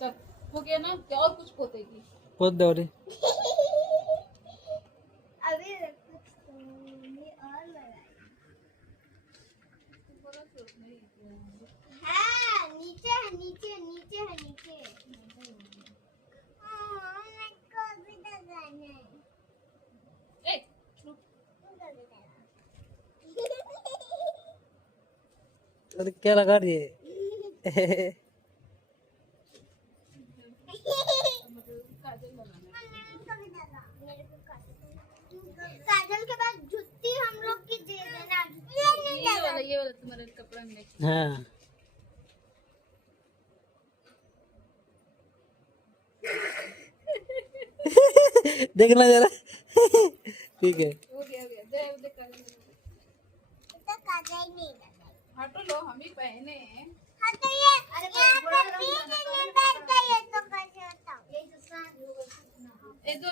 सब हो गया ना, क्या और कुछ पोतेगी? पोत दो रे। अभी कुछ तुमने और लगाई। हाँ, नीचे है, नीचे नीचे है, नीचे। मेरे को भी लगाना है। ए, अरे क्या लगा रही है? काजल के बाद जुत्ती हम लोग की दे देना। ये वाला तुम्हारा कपड़ा में। हाँ देखना जरा। ठीक है। हो गया दे दे काजल। तो काजल नहीं लगाई। हटो लो, हम ही पहने हैं। हाँ तो ये यहाँ पे भी नहीं बैठ गई है तो कैसे बताऊँ? एक दो